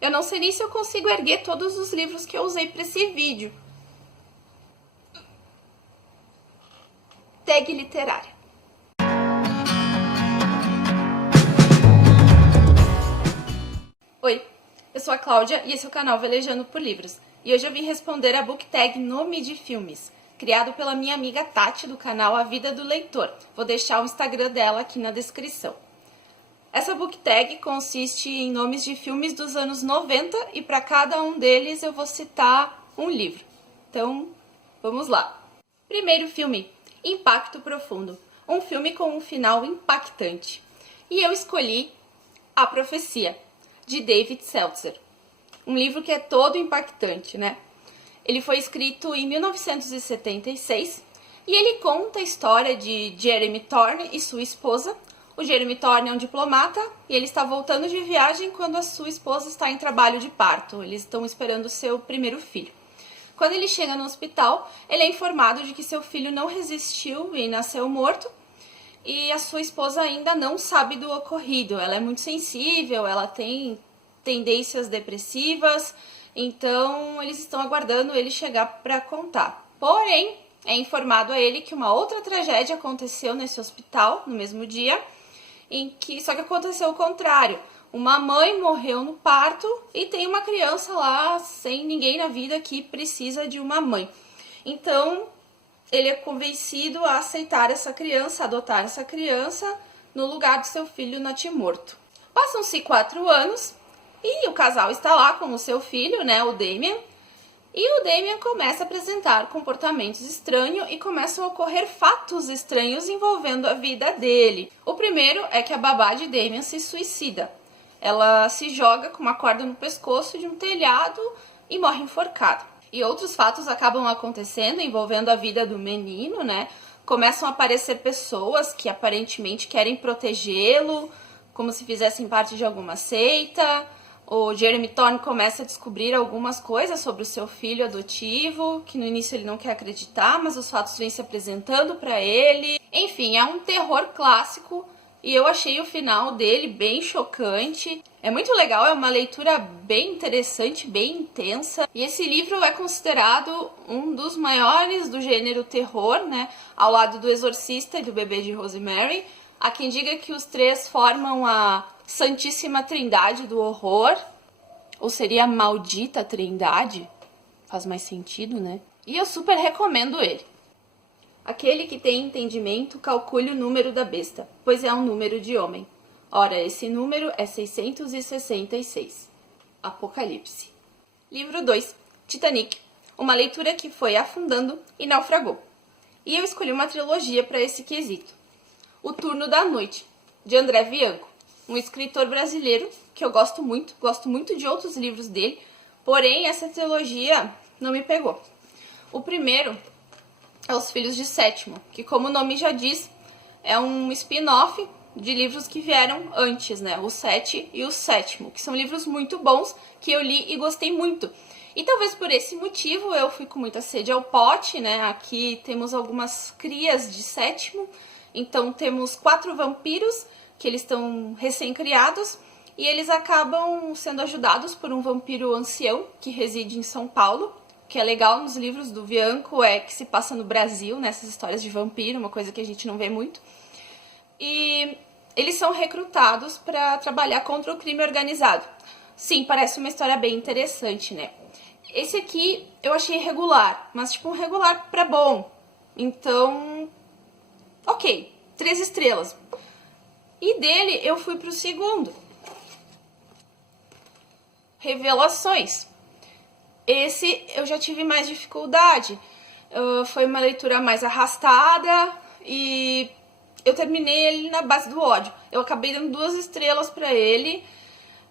Eu não sei nem se eu consigo erguer todos os livros que eu usei para esse vídeo. Tag literária. Oi, eu sou a Cláudia e esse é o canal Velejando por Livros. E hoje eu vim responder a book tag Nome de Filmes, criado pela minha amiga Tati do canal A Vida do Leitor. Vou deixar o Instagram dela aqui na descrição. Essa book tag consiste em nomes de filmes dos anos 90 e para cada um deles eu vou citar um livro. Então, vamos lá. Primeiro filme, Impacto Profundo. Um filme com um final impactante. E eu escolhi A Profecia, de David Seltzer. Um livro que é todo impactante, né? Ele foi escrito em 1976 e ele conta a história de Jeremy Thorne e sua esposa. O Jeremy Thorne é um diplomata e ele está voltando de viagem quando a sua esposa está em trabalho de parto. Eles estão esperando o seu primeiro filho. Quando ele chega no hospital, ele é informado de que seu filho não resistiu e nasceu morto. E a sua esposa ainda não sabe do ocorrido. Ela é muito sensível, ela tem tendências depressivas, então eles estão aguardando ele chegar para contar. Porém, é informado a ele que uma outra tragédia aconteceu nesse hospital no mesmo dia, só que aconteceu o contrário. Uma mãe morreu no parto e tem uma criança lá sem ninguém na vida que precisa de uma mãe. Então, ele é convencido a aceitar essa criança, adotar essa criança no lugar do seu filho natimorto. Passam-se 4 anos e o casal está lá com o seu filho, né, o Damien. E o Damien começa a apresentar comportamentos estranhos e começam a ocorrer fatos estranhos envolvendo a vida dele. O primeiro é que a babá de Damien se suicida. Ela se joga com uma corda no pescoço de um telhado e morre enforcada. E outros fatos acabam acontecendo envolvendo a vida do menino, né? Começam a aparecer pessoas que aparentemente querem protegê-lo, como se fizessem parte de alguma seita. O Jeremy Thorne começa a descobrir algumas coisas sobre o seu filho adotivo, que no início ele não quer acreditar, mas os fatos vêm se apresentando para ele. Enfim, é um terror clássico e eu achei o final dele bem chocante. É muito legal, é uma leitura bem interessante, bem intensa. E esse livro é considerado um dos maiores do gênero terror, né? Ao lado do Exorcista e do Bebê de Rosemary. Há quem diga que os três formam a Santíssima Trindade do horror, ou seria a Maldita Trindade, faz mais sentido, né? E eu super recomendo ele. Aquele que tem entendimento, calcule o número da besta, pois é um número de homem. Ora, esse número é 666. Apocalipse. Livro 2, Titanic. Uma leitura que foi afundando e naufragou. E eu escolhi uma trilogia para esse quesito. O Turno da Noite, de André Bianco. Um escritor brasileiro que eu gosto muito de outros livros dele, porém essa trilogia não me pegou. O primeiro é Os Filhos de Sétimo, que como o nome já diz, é um spin-off de livros que vieram antes, né? O 7 e o Sétimo, que são livros muito bons, que eu li e gostei muito. E talvez por esse motivo eu fui com muita sede ao pote, né? Aqui temos algumas crias de Sétimo, então temos 4 vampiros, que eles estão recém-criados, e eles acabam sendo ajudados por um vampiro ancião que reside em São Paulo. O que é legal nos livros do Bianco é que se passa no Brasil, nessas histórias de vampiro, uma coisa que a gente não vê muito. E eles são recrutados para trabalhar contra o crime organizado. Sim, parece uma história bem interessante, né? Esse aqui eu achei regular, mas tipo um regular pra bom. Então, ok, 3 estrelas. E dele eu fui pro segundo. Revelações. Esse eu já tive mais dificuldade. Foi uma leitura mais arrastada e eu terminei ele na base do ódio. Eu acabei dando 2 estrelas pra ele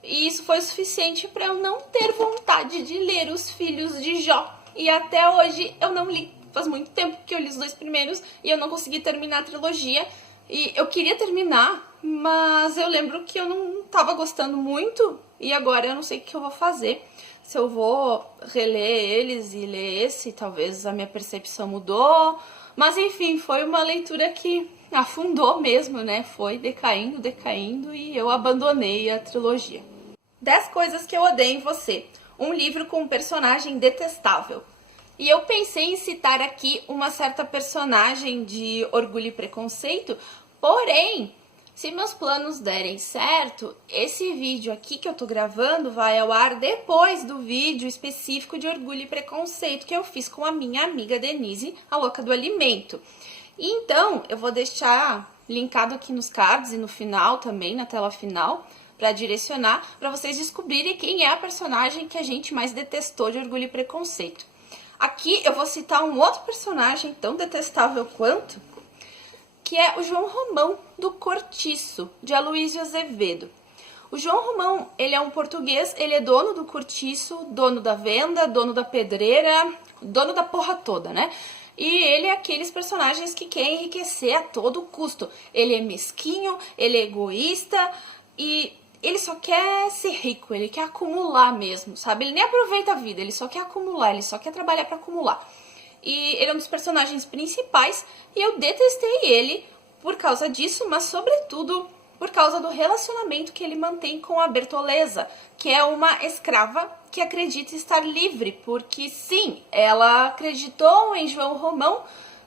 e isso foi suficiente pra eu não ter vontade de ler Os Filhos de Jó. E até hoje eu não li. Faz muito tempo que eu li os 2 primeiros e eu não consegui terminar a trilogia. E eu queria terminar, mas eu lembro que eu não estava gostando muito e agora eu não sei o que eu vou fazer. Se eu vou reler eles e ler esse, talvez a minha percepção mudou. Mas enfim, foi uma leitura que afundou mesmo, né? Foi decaindo e eu abandonei a trilogia. 10 coisas que eu odeio em você. Um livro com um personagem detestável. E eu pensei em citar aqui uma certa personagem de Orgulho e Preconceito, porém, se meus planos derem certo, esse vídeo aqui que eu tô gravando vai ao ar depois do vídeo específico de Orgulho e Preconceito que eu fiz com a minha amiga Denise, a louca do alimento. Então, eu vou deixar linkado aqui nos cards e no final também, na tela final, para direcionar, para vocês descobrirem quem é a personagem que a gente mais detestou de Orgulho e Preconceito. Aqui eu vou citar um outro personagem tão detestável quanto, que é o João Romão, do Cortiço, de Aloysio Azevedo. O João Romão, ele é um português, ele é dono do Cortiço, dono da venda, dono da pedreira, dono da porra toda, né? E ele é aqueles personagens que querem enriquecer a todo custo. Ele é mesquinho, ele é egoísta e ele só quer ser rico, ele quer acumular mesmo, sabe? Ele nem aproveita a vida, ele só quer acumular, ele só quer trabalhar pra acumular. E ele é um dos personagens principais e eu detestei ele por causa disso, mas sobretudo por causa do relacionamento que ele mantém com a Bertoleza, que é uma escrava que acredita estar livre, porque sim, ela acreditou em João Romão,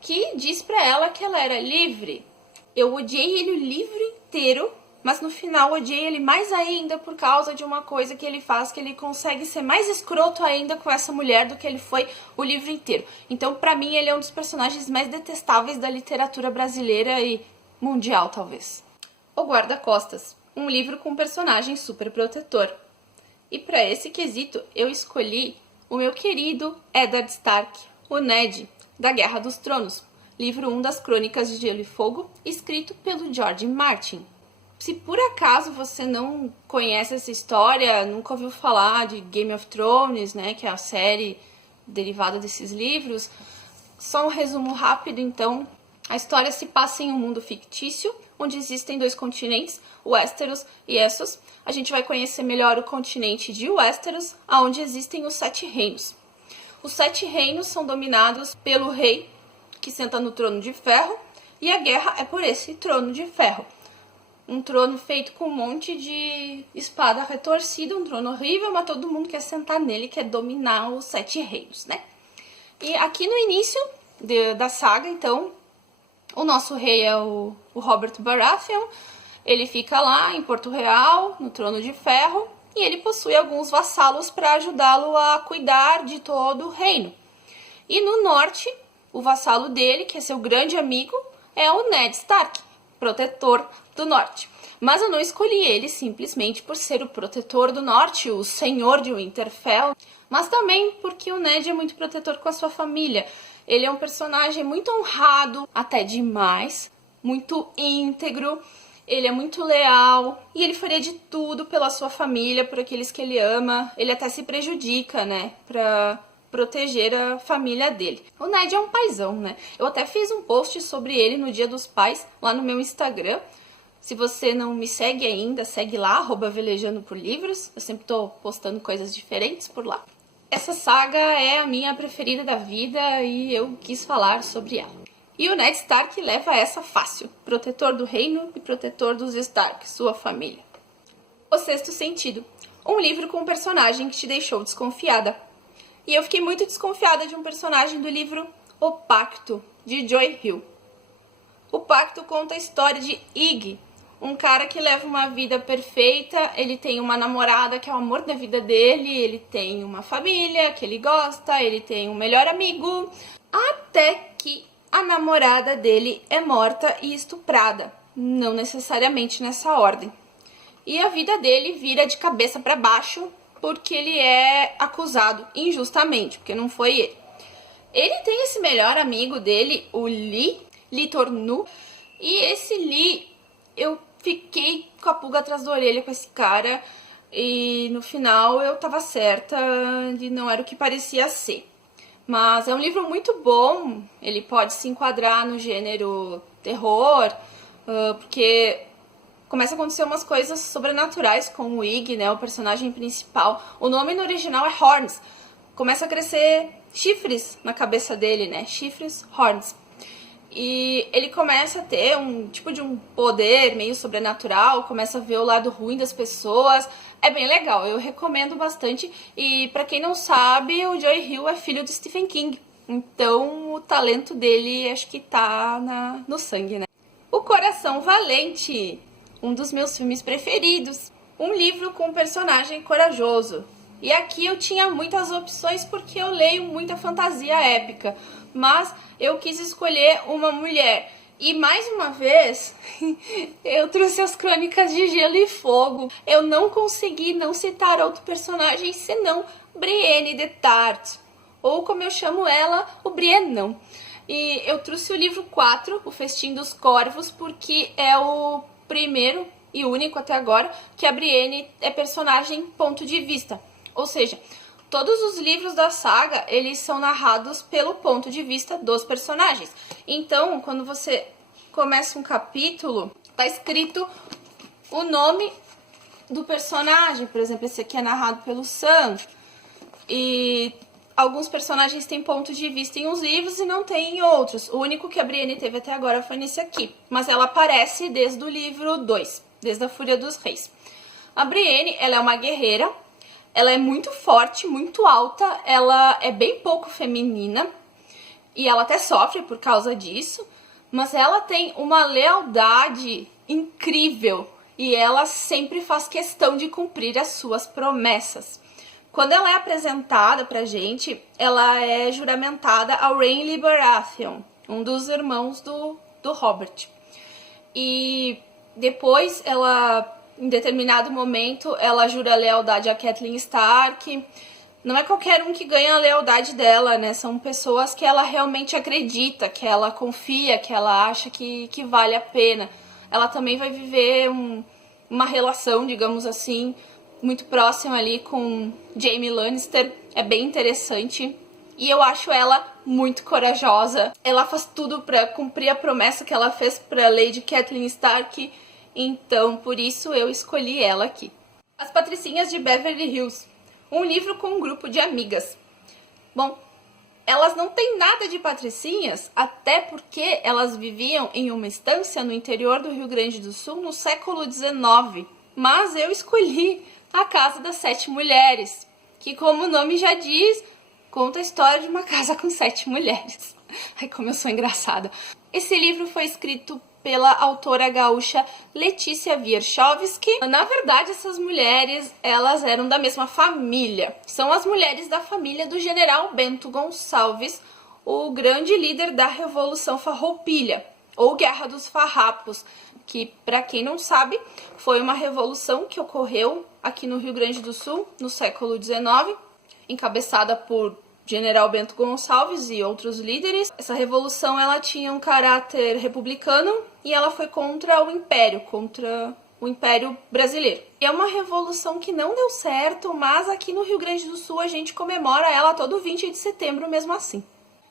que disse pra ela que ela era livre. Eu odiei ele o livro inteiro, mas no final odiei ele mais ainda por causa de uma coisa que ele faz, que ele consegue ser mais escroto ainda com essa mulher do que ele foi o livro inteiro. Então, pra mim, ele é um dos personagens mais detestáveis da literatura brasileira e mundial, talvez. O Guarda-Costas, um livro com um personagem super protetor. E para esse quesito, eu escolhi o meu querido Eddard Stark, o Ned, da Guerra dos Tronos, livro 1 das Crônicas de Gelo e Fogo, escrito pelo George Martin. Se por acaso você não conhece essa história, nunca ouviu falar de Game of Thrones, né, que é a série derivada desses livros, só um resumo rápido, então. A história se passa em um mundo fictício, onde existem 2 continentes, Westeros e Essos. A gente vai conhecer melhor o continente de Westeros, onde existem os 7 reinos. Os 7 reinos são dominados pelo rei, que senta no trono de ferro, e a guerra é por esse trono de ferro. Um trono feito com um monte de espada retorcida, um trono horrível, mas todo mundo quer sentar nele, quer dominar os 7 reinos, né? E aqui no início da saga, então, o nosso rei é o Robert Baratheon. Ele fica lá em Porto Real, no trono de ferro, e ele possui alguns vassalos para ajudá-lo a cuidar de todo o reino. E no norte, o vassalo dele, que é seu grande amigo, é o Ned Stark, protetor do norte. Mas eu não escolhi ele simplesmente por ser o protetor do norte, o senhor de Winterfell, mas também porque o Ned é muito protetor com a sua família. Ele é um personagem muito honrado, até demais, muito íntegro, ele é muito leal e ele faria de tudo pela sua família, por aqueles que ele ama. Ele até se prejudica, né, pra proteger a família dele. O Ned é um paizão, né? Eu até fiz um post sobre ele no Dia dos Pais, lá no meu Instagram. Se você não me segue ainda, segue lá, @velejando-por-livros. Eu sempre tô postando coisas diferentes por lá. Essa saga é a minha preferida da vida e eu quis falar sobre ela. E o Ned Stark leva essa fácil, protetor do reino e protetor dos Stark, sua família. O Sexto Sentido, um livro com um personagem que te deixou desconfiada. E eu fiquei muito desconfiada de um personagem do livro O Pacto, de Joy Hill. O Pacto conta a história de Ygg, um cara que leva uma vida perfeita, ele tem uma namorada que é o amor da vida dele, ele tem uma família que ele gosta, ele tem um melhor amigo, até que a namorada dele é morta e estuprada, não necessariamente nessa ordem. E a vida dele vira de cabeça para baixo porque ele é acusado injustamente, porque não foi ele. Ele tem esse melhor amigo dele, o Lee Tornu, e esse Lee, eu fiquei com a pulga atrás da orelha com esse cara e no final eu tava certa de não era o que parecia ser. Mas é um livro muito bom, ele pode se enquadrar no gênero terror, porque começa a acontecer umas coisas sobrenaturais com o Ygg, né, o personagem principal. O nome no original é Horns. Começa a crescer chifres na cabeça dele, né, chifres, horns. E ele começa a ter um tipo de um poder meio sobrenatural, começa a ver o lado ruim das pessoas. É bem legal, eu recomendo bastante. E pra quem não sabe, o Joy Hill é filho do Stephen King. Então o talento dele acho que tá no sangue, né? O Coração Valente, um dos meus filmes preferidos. Um livro com um personagem corajoso. E aqui eu tinha muitas opções porque eu leio muita fantasia épica, mas eu quis escolher uma mulher. E mais uma vez, eu trouxe as Crônicas de Gelo e Fogo. Eu não consegui não citar outro personagem senão Brienne de Tarth, ou como eu chamo ela, o Briennão. E eu trouxe o livro 4, O Festim dos Corvos, porque é o primeiro e único até agora que a Brienne é personagem ponto de vista. Ou seja, todos os livros da saga, eles são narrados pelo ponto de vista dos personagens. Então, quando você começa um capítulo, tá escrito o nome do personagem. Por exemplo, esse aqui é narrado pelo Sam. E alguns personagens têm ponto de vista em uns livros e não tem em outros. O único que a Brienne teve até agora foi nesse aqui. Mas ela aparece desde o livro 2, desde a Fúria dos Reis. A Brienne, ela é uma guerreira. Ela é muito forte, muito alta, ela é bem pouco feminina e ela até sofre por causa disso, mas ela tem uma lealdade incrível e ela sempre faz questão de cumprir as suas promessas. Quando ela é apresentada pra gente, ela é juramentada ao Renly Baratheon, um dos irmãos do Robert. E depois ela, em determinado momento, ela jura lealdade a Catelyn Stark. Não é qualquer um que ganha a lealdade dela, né? São pessoas que ela realmente acredita, que ela confia, que ela acha que vale a pena. Ela também vai viver uma relação, digamos assim, muito próxima ali com Jaime Lannister. É bem interessante. E eu acho ela muito corajosa. Ela faz tudo pra cumprir a promessa que ela fez pra Lady Catelyn Stark. Então, por isso eu escolhi ela aqui. As Patricinhas de Beverly Hills. Um livro com um grupo de amigas. Bom, elas não têm nada de patricinhas, até porque elas viviam em uma estância no interior do Rio Grande do Sul no século XIX. Mas eu escolhi A Casa das Sete Mulheres, que, como o nome já diz, conta a história de uma casa com 7 mulheres. Ai, como eu sou engraçada. Esse livro foi escrito pela autora gaúcha Letícia Wierchowski. Na verdade, essas mulheres, elas eram da mesma família. São as mulheres da família do general Bento Gonçalves, o grande líder da Revolução Farroupilha, ou Guerra dos Farrapos, que, para quem não sabe, foi uma revolução que ocorreu aqui no Rio Grande do Sul, no século XIX, encabeçada por General Bento Gonçalves e outros líderes. Essa revolução ela tinha um caráter republicano e ela foi contra o Império Brasileiro. E é uma revolução que não deu certo, mas aqui no Rio Grande do Sul a gente comemora ela todo 20 de setembro mesmo assim.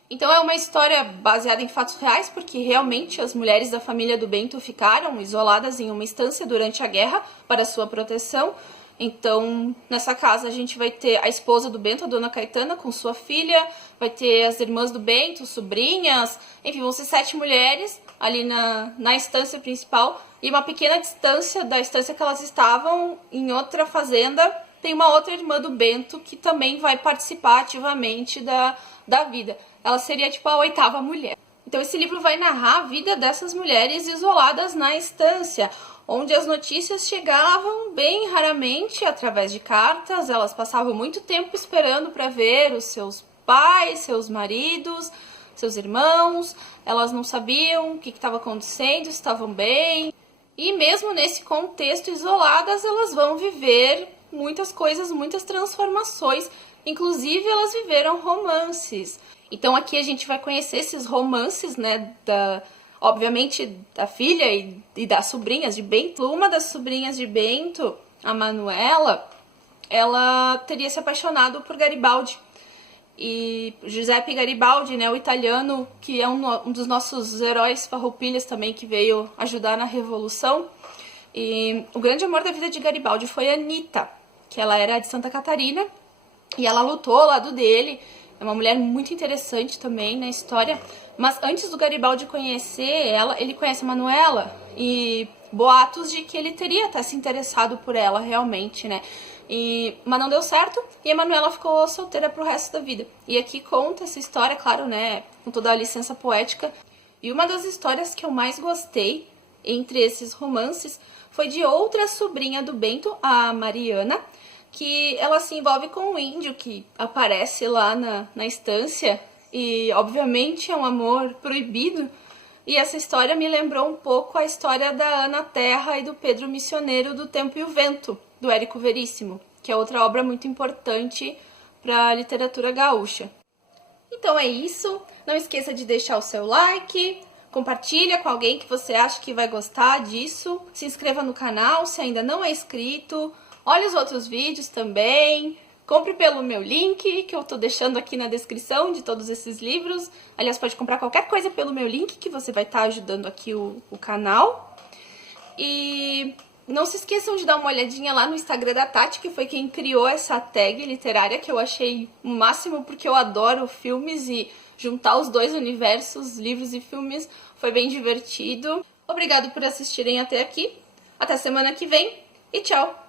Então é uma história baseada em fatos reais, porque realmente as mulheres da família do Bento ficaram isoladas em uma estância durante a guerra para sua proteção. Então, nessa casa a gente vai ter a esposa do Bento, a Dona Caetana, com sua filha, vai ter as irmãs do Bento, sobrinhas, enfim, vão ser 7 mulheres ali na estância principal. E uma pequena distância da estância que elas estavam, em outra fazenda, tem uma outra irmã do Bento que também vai participar ativamente da vida. Ela seria tipo a 8ª mulher. Então esse livro vai narrar a vida dessas mulheres isoladas na estância, onde as notícias chegavam bem raramente através de cartas. Elas passavam muito tempo esperando para ver os seus pais, seus maridos, seus irmãos. Elas não sabiam o que estava acontecendo, se estavam bem. E mesmo nesse contexto isoladas, elas vão viver muitas coisas, muitas transformações. Inclusive, elas viveram romances. Então aqui a gente vai conhecer esses romances, né, obviamente da filha e das sobrinhas de Bento. Uma das sobrinhas de Bento, a Manuela, ela teria se apaixonado por Garibaldi. E Giuseppe Garibaldi, né, o italiano, que é um dos nossos heróis farroupilhas também, que veio ajudar na Revolução. E o grande amor da vida de Garibaldi foi a Anita, que ela era de Santa Catarina, e ela lutou ao lado dele. É uma mulher muito interessante também na história. Mas antes do Garibaldi conhecer ela, ele conhece a Manuela e boatos de que ele teria até se interessado por ela realmente, né? Mas não deu certo e a Manuela ficou solteira pro resto da vida. E aqui conta essa história, claro, né? Com toda a licença poética. E uma das histórias que eu mais gostei entre esses romances foi de outra sobrinha do Bento, a Mariana, que ela se envolve com um índio que aparece lá na estância e, obviamente, é um amor proibido. E essa história me lembrou um pouco a história da Ana Terra e do Pedro Missioneiro do Tempo e o Vento, do Érico Veríssimo, que é outra obra muito importante para a literatura gaúcha. Então é isso, não esqueça de deixar o seu like, compartilha com alguém que você acha que vai gostar disso, se inscreva no canal se ainda não é inscrito, olhe os outros vídeos também, compre pelo meu link que eu tô deixando aqui na descrição de todos esses livros. Aliás, pode comprar qualquer coisa pelo meu link que você vai estar ajudando aqui o canal. E não se esqueçam de dar uma olhadinha lá no Instagram da Tati, que foi quem criou essa tag literária, que eu achei o máximo porque eu adoro filmes e juntar os dois universos, livros e filmes, foi bem divertido. Obrigado por assistirem até aqui. Até semana que vem e tchau!